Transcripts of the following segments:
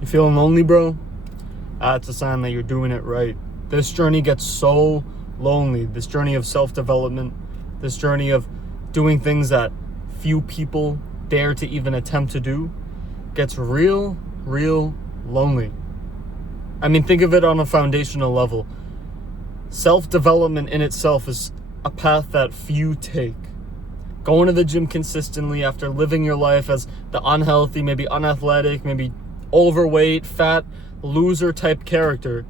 You feeling lonely, bro? It's a sign that you're doing it right. This journey gets so lonely. This journey of self-development, this journey of doing things that few people dare to even attempt to do, gets real lonely. I mean, think of it on a foundational level. Self-development in itself is a path that few take. Going to the gym consistently after living your life as the unhealthy, maybe unathletic, maybe overweight, fat, loser type character.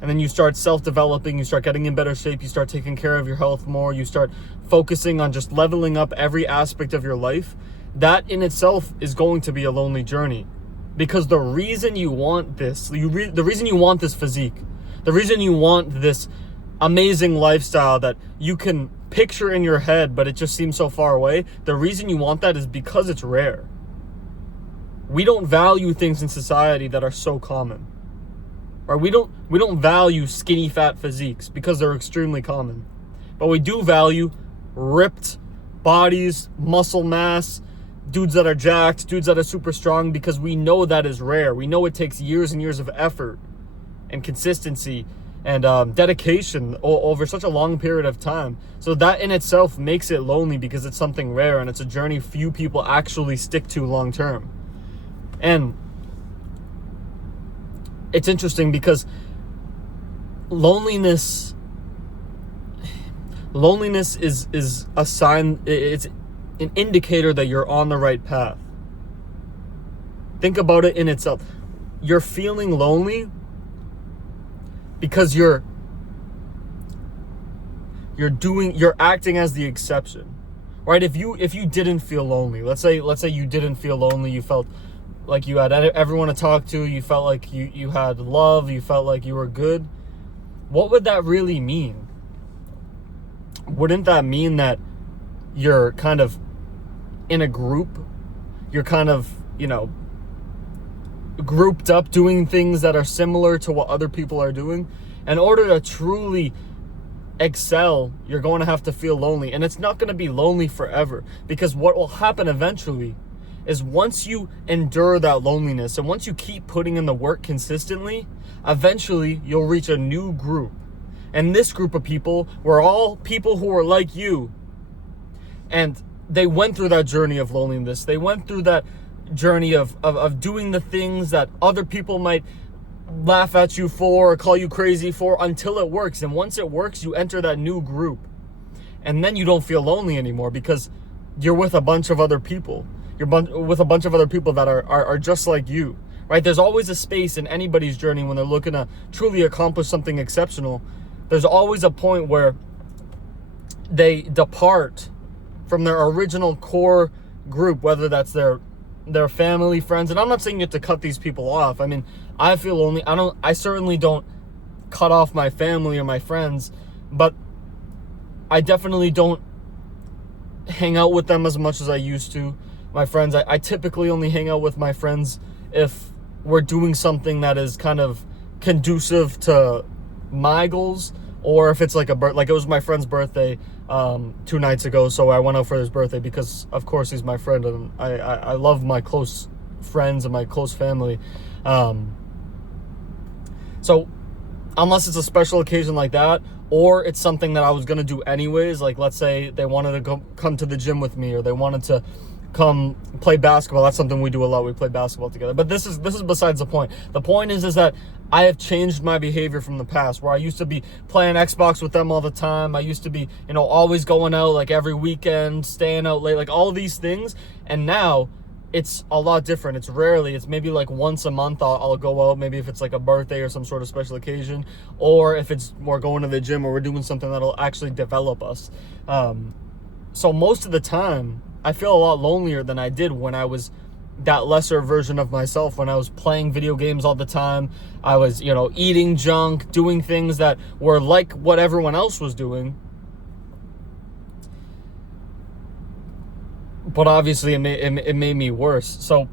And then you start self-developing, you start getting in better shape, you start taking care of your health more, you start focusing on just leveling up every aspect of your life. That in itself is going to be a lonely journey. Because the reason you want this, the reason you want this physique, the reason you want this amazing lifestyle that you can picture in your head, but it just seems so far away, the reason you want that is because it's rare. We don't value things in society that are so common. Right? We don't value skinny fat physiques because they're extremely common. But we do value ripped bodies, muscle mass, dudes that are jacked, dudes that are super strong, because we know that is rare. We know it takes years and years of effort and consistency and dedication over such a long period of time. So that in itself makes it lonely because it's something rare and it's a journey few people actually stick to long term. And it's interesting because loneliness is a sign, it's an indicator that you're on the right path. Think about it in itself. You're feeling lonely because you're acting as the exception. Right? If you didn't feel lonely, let's say you didn't feel lonely, you felt like you had everyone to talk to, you felt like you had love, you felt like you were good, what would that really mean? Wouldn't that mean that you're kind of in a group, you're kind of, grouped up doing things that are similar to what other people are doing? In order to truly excel, you're going to have to feel lonely, and it's not going to be lonely forever, because what will happen eventually is once you endure that loneliness and once you keep putting in the work consistently, eventually you'll reach a new group. And this group of people were all people who were like you. And they went through that journey of loneliness. They went through that journey of doing the things that other people might laugh at you for or call you crazy for until it works. And once it works, you enter that new group. And then you don't feel lonely anymore because you're with a bunch of other people. You're with a bunch of other people that are just like you, right? There's always a space in anybody's journey when they're looking to truly accomplish something exceptional. There's always a point where they depart from their original core group, whether that's their family, friends. And I'm not saying you have to cut these people off. I mean, I feel lonely. I certainly don't cut off my family or my friends, but I definitely don't hang out with them as much as I used to. My friends, I typically only hang out with my friends if we're doing something that is kind of conducive to my goals, or if it's like it was my friend's birthday 2 nights ago, so I went out for his birthday because of course he's my friend and I love my close friends and my close family. So unless it's a special occasion like that, or it's something that I was gonna do anyways, like let's say they wanted to come to the gym with me, or they wanted to come play basketball. That's something we do a lot. We play basketball together. But this is besides the point. The point is that I have changed my behavior from the past, where I used to be playing Xbox with them all the time. I used to be, always going out like every weekend, staying out late, like all these things. And now it's a lot different. It's rarely. It's maybe like once a month I'll go out, maybe if it's like a birthday or some sort of special occasion, or if it's more going to the gym or we're doing something that'll actually develop us. So most of the time, I feel a lot lonelier than I did when I was that lesser version of myself, when I was playing video games all the time. I was, eating junk, doing things that were like what everyone else was doing. But obviously it made me worse. So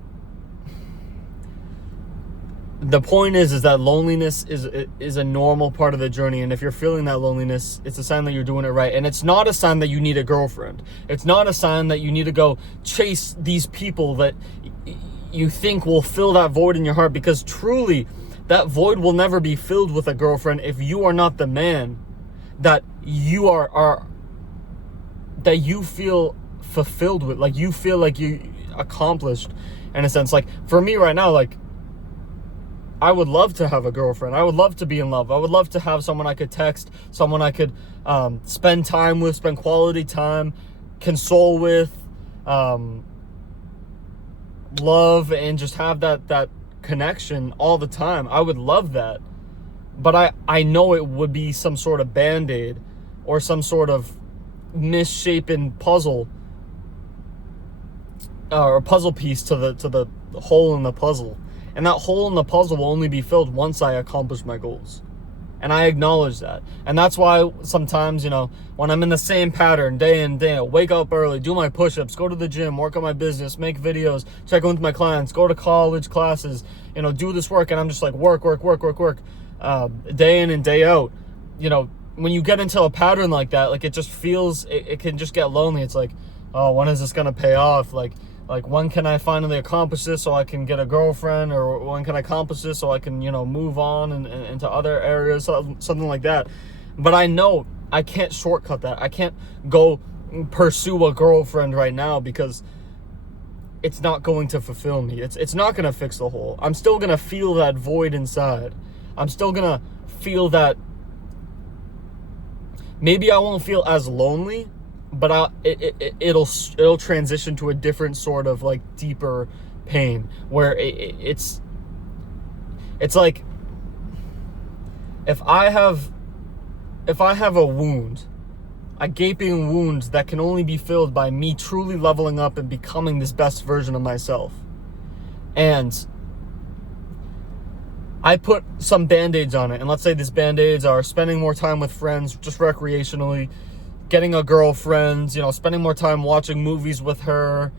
the point is that loneliness is a normal part of the journey, and if you're feeling that loneliness, it's a sign that you're doing it right. And it's not a sign that you need a girlfriend. It's not a sign that you need to go chase these people that you think will fill that void in your heart, because truly that void will never be filled with a girlfriend if you are not the man that you are that you feel fulfilled with, like you feel like you accomplished in a sense. Like for me right now, like I would love to have a girlfriend. I would love to be in love. I would love to have someone I could text, someone I could spend time with, spend quality time, console with, love, and just have that connection all the time. I would love that. But I know it would be some sort of band-aid or some sort of misshapen puzzle or puzzle piece to the hole in the puzzle. And that hole in the puzzle will only be filled once I accomplish my goals. And I acknowledge that. And that's why sometimes, you know, when I'm in the same pattern day in, day out, wake up early, do my push-ups, go to the gym, work on my business, make videos, check in with my clients, go to college classes, you know, do this work, and I'm just like work, day in and day out. You know, when you get into a pattern like that, like it just feels, it can just get lonely. It's like, oh, when is this going to pay off? Like when can I finally accomplish this so I can get a girlfriend, or when can I accomplish this so I can, you know, move on and into other areas, something like that. But I know I can't shortcut that. I can't go pursue a girlfriend right now, because it's not going to fulfill me. It's not going to fix the hole. I'm still going to feel that void inside. I'm still going to feel that. Maybe I won't feel as lonely, but it'll transition to a different sort of like deeper pain, where it's like if I have a wound, a gaping wound that can only be filled by me truly leveling up and becoming this best version of myself, and I put some band-aids on it, and let's say these band-aids are spending more time with friends just recreationally, getting a girlfriend, you know, spending more time watching movies with her,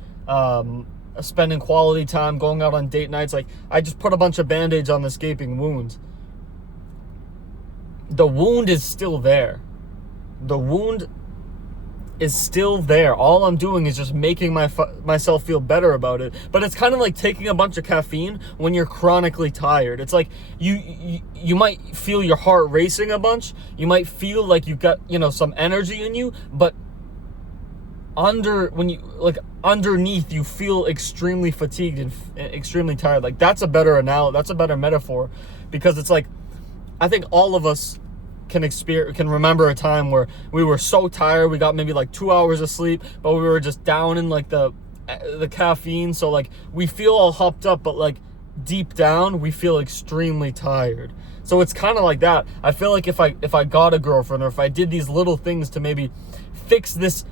spending quality time, going out on date nights. Like, I just put a bunch of band-aids on this gaping wound. The wound is still there. The wound is still there. All I'm doing is just making myself feel better about it. But it's kind of like taking a bunch of caffeine when you're chronically tired. It's like you might feel your heart racing a bunch. You might feel like you've got, you know, some energy in you, but underneath you feel extremely fatigued and extremely tired. Like that's a better metaphor, because it's like I think all of us can remember a time where we were so tired, we got maybe like 2 hours of sleep, but we were just down in like the caffeine, so like we feel all hopped up, but like deep down we feel extremely tired. So it's kind of like that. I feel like if I got a girlfriend, or if I did these little things to maybe fix this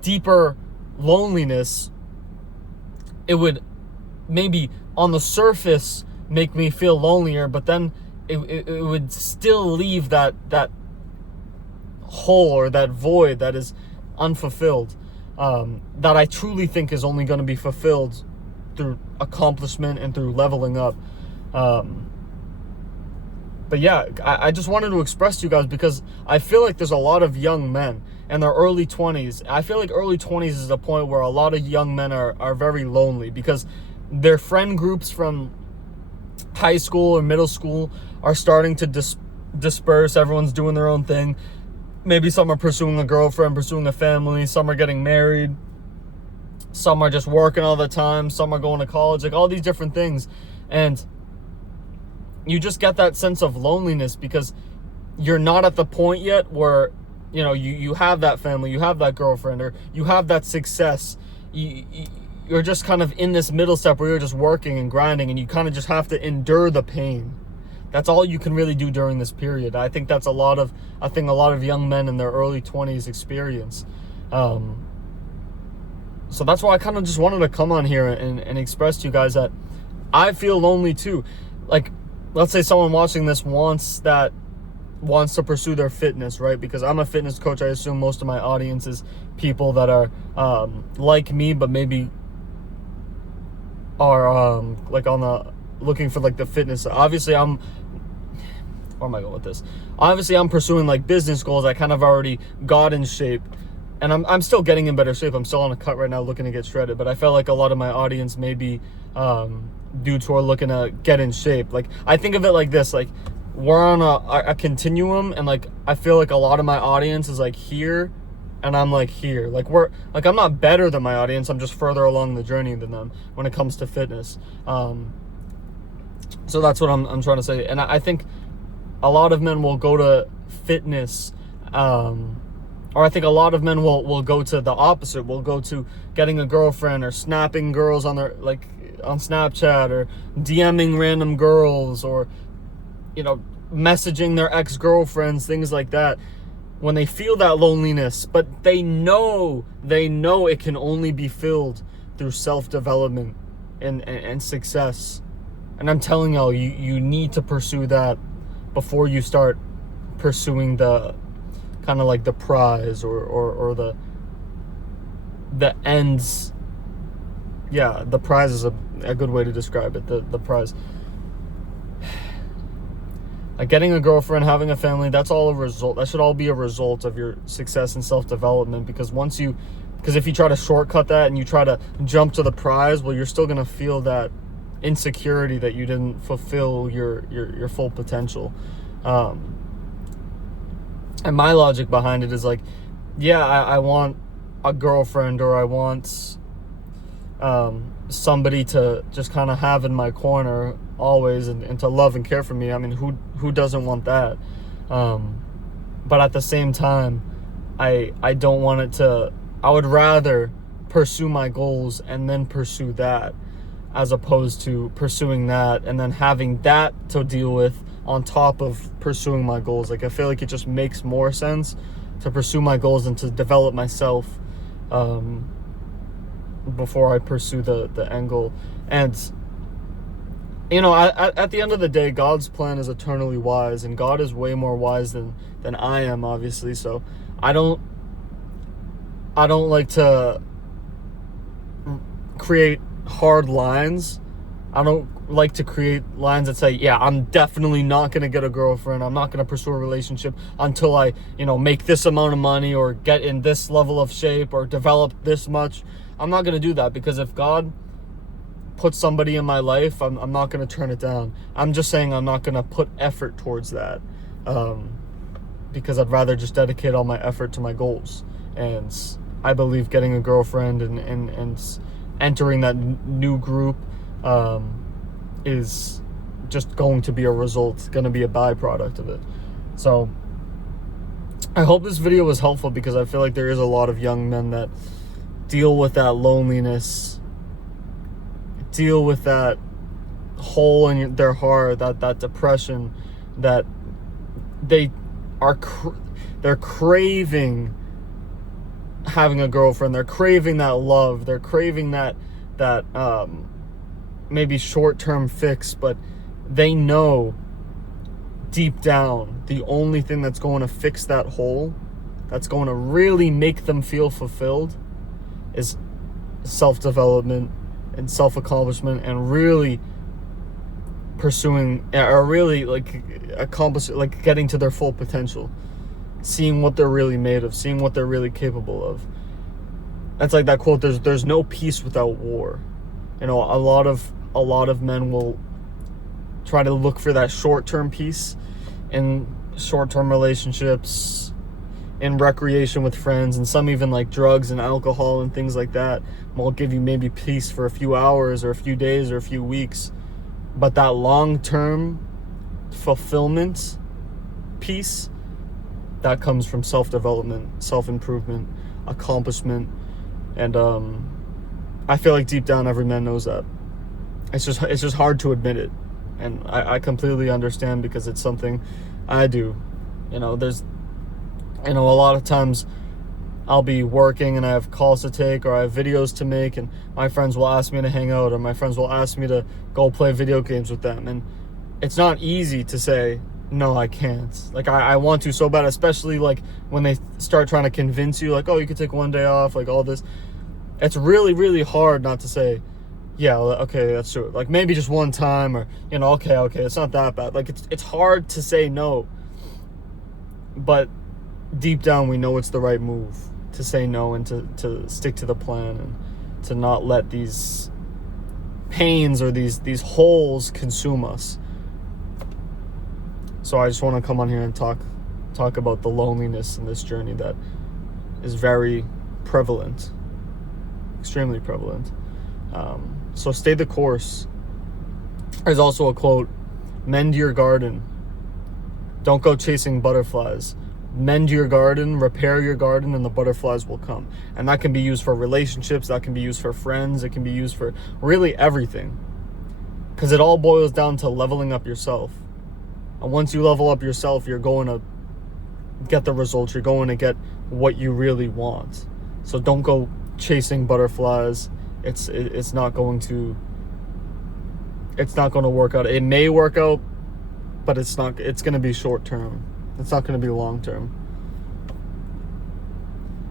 deeper loneliness, it would maybe on the surface make me feel lonelier, but then it would still leave that hole or that void that is unfulfilled, that I truly think is only going to be fulfilled through accomplishment and through leveling up. But yeah, I just wanted to express to you guys, because I feel like there's a lot of young men in their early 20s. I feel like early 20s is the point where a lot of young men are very lonely, because their friend groups from high school or middle school are starting to disperse. Everyone's doing their own thing. Maybe some are pursuing a girlfriend, pursuing a family. Some are getting married. Some are just working all the time. Some are going to college. Like all these different things. And you just get that sense of loneliness, because you're not at the point yet where, you know, you have that family, you have that girlfriend, or you have that success. You're just kind of in this middle step where you're just working and grinding, and you kind of just have to endure the pain. That's all you can really do during this period. I think that's a lot of young men in their early 20s experience. So that's why I kind of just wanted to come on here and express to you guys that I feel lonely too. Like, let's say someone watching this wants to pursue their fitness, right? Because I'm a fitness coach. I assume most of my audience is people that are like me, but maybe are like on the looking for like the fitness. Obviously where am I going with this? Obviously I'm pursuing like business goals. I kind of already got in shape, and I'm still getting in better shape. I'm still on a cut right now looking to get shredded, but I felt like a lot of my audience maybe dudes who are looking to get in shape. Like, I think of it like this, like, we're on a continuum, and like I feel like a lot of my audience is like here, and I'm like here. Like, I'm not better than my audience, I'm just further along the journey than them when it comes to fitness. So that's what I'm trying to say. And I think a lot of men will go to fitness, or I think a lot of men will go to the opposite. Will go to getting a girlfriend, or snapping girls on their, like, on Snapchat, or DMing random girls, or, you know, messaging their ex-girlfriends, things like that, when they feel that loneliness, but they know it can only be filled through self-development and success. And I'm telling y'all, you need to pursue that before you start pursuing the kind of like the prize, or the ends. Yeah, the prize is a good way to describe it. The prize. Like, getting a girlfriend, having a family, that's all a result. That should all be a result of your success and self-development. Because if you try to shortcut that and you try to jump to the prize, well, you're still going to feel that insecurity that you didn't fulfill your full potential. And my logic behind it is like, yeah, I want a girlfriend, or I want somebody to just kind of have in my corner always, and to love and care for me. I mean, who doesn't want that? But at the same time, I don't want it to. I would rather pursue my goals and then pursue that, as opposed to pursuing that and then having that to deal with on top of pursuing my goals. Like, I feel like it just makes more sense to pursue my goals and to develop myself before I pursue the end goal. And, you know, at the end of the day, God's plan is eternally wise, and God is way more wise than I am, obviously. So I don't like to create hard lines. I don't like to create lines that say, yeah, I'm definitely not going to get a girlfriend, I'm not going to pursue a relationship until I, you know, make this amount of money, or get in this level of shape, or develop this much. I'm not going to do that, because if God puts somebody in my life, I'm not going to turn it down. I'm just saying I'm not going to put effort towards that, because I'd rather just dedicate all my effort to my goals. And I believe getting a girlfriend and entering that new group is just going to be a result, going to be a byproduct of it. So I hope this video was helpful, because I feel like there is a lot of young men that deal with that loneliness, deal with that hole in their heart, that depression, that they're craving having a girlfriend, they're craving that love, they're craving that maybe short-term fix, but they know deep down the only thing that's going to fix that hole, that's going to really make them feel fulfilled, is self-development and self-accomplishment, and really pursuing, or really getting to their full potential, seeing what they're really made of, seeing what they're really capable of. That's like that quote, there's no peace without war. You know, a lot of men will try to look for that short-term peace in short-term relationships, in recreation with friends, and some even like drugs and alcohol and things like that will give you maybe peace for a few hours or a few days or a few weeks. But that long-term fulfillment, peace, that comes from self-development, self-improvement, accomplishment. And I feel like deep down every man knows that. It's just hard to admit it. And I completely understand, because it's something I do. You know, a lot of times I'll be working and I have calls to take, or I have videos to make, and my friends will ask me to hang out, or my friends will ask me to go play video games with them. And it's not easy to say, no, I can't. Like, I want to so bad, especially like when they start trying to convince you, like, oh, you could take one day off, like all this. It's really, really hard not to say, yeah, okay, that's true. Like, maybe just one time, or, you know, okay, it's not that bad. Like, it's hard to say no, but deep down we know it's the right move to say no, and to stick to the plan, and to not let these pains or these holes consume us. So I just want to come on here and talk about the loneliness in this journey that is very prevalent, extremely prevalent. So stay the course. There's also a quote: mend your garden. Don't go chasing butterflies. Mend your garden, repair your garden, and the butterflies will come. And that can be used for relationships, that can be used for friends, it can be used for really everything. Because it all boils down to leveling up yourself. And once you level up yourself, you're going to get the results, you're going to get what you really want. So don't go chasing butterflies. It's not going to work out. It may work out, but it's going to be short term. It's not going to be long term.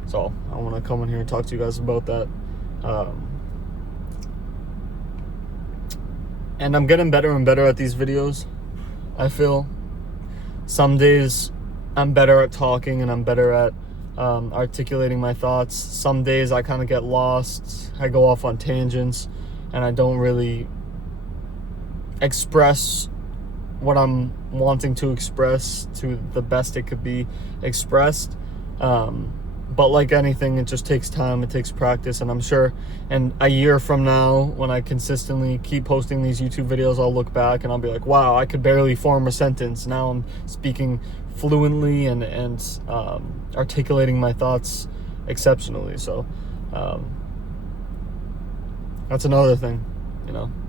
So I want to come in here and talk to you guys about that. And I'm getting better and better at these videos. I feel some days I'm better at talking and I'm better at articulating my thoughts. Some days I kind of get lost. I go off on tangents and I don't really express what I'm wanting to express to the best it could be expressed. But like anything, it just takes time, it takes practice, and I'm sure in a year from now, when I consistently keep posting these YouTube videos, I'll look back and I'll be like, wow, I could barely form a sentence. Now I'm speaking fluently and articulating my thoughts exceptionally. So that's another thing,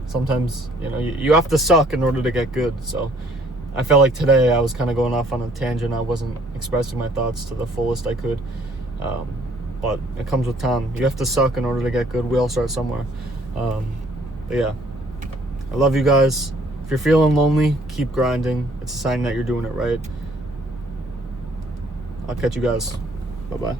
sometimes, you have to suck in order to get good. So I felt like today I was kind of going off on a tangent. I wasn't expressing my thoughts to the fullest I could. But it comes with time. You have to suck in order to get good. We all start somewhere. But yeah, I love you guys. If you're feeling lonely, keep grinding. It's a sign that you're doing it right. I'll catch you guys. Bye-bye.